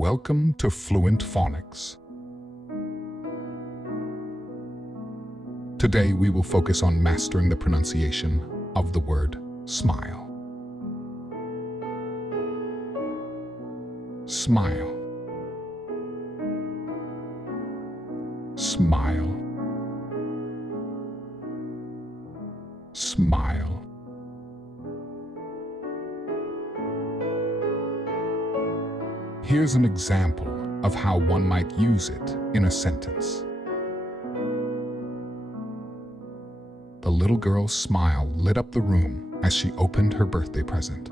Welcome to Fluent Phonics. Today we will focus on mastering the pronunciation of the word smile. Smile. Smile. Smile. Here's an example of how one might use it in a sentence. The little girl's smile lit up the room as she opened her birthday present.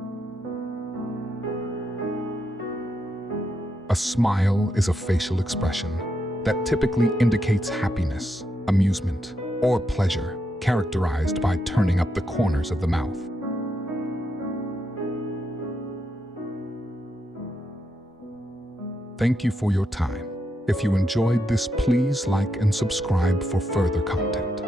A smile is a facial expression that typically indicates happiness, amusement, or pleasure, characterized by turning up the corners of the mouth. Thank you for your time. If you enjoyed this, please like and subscribe for further content.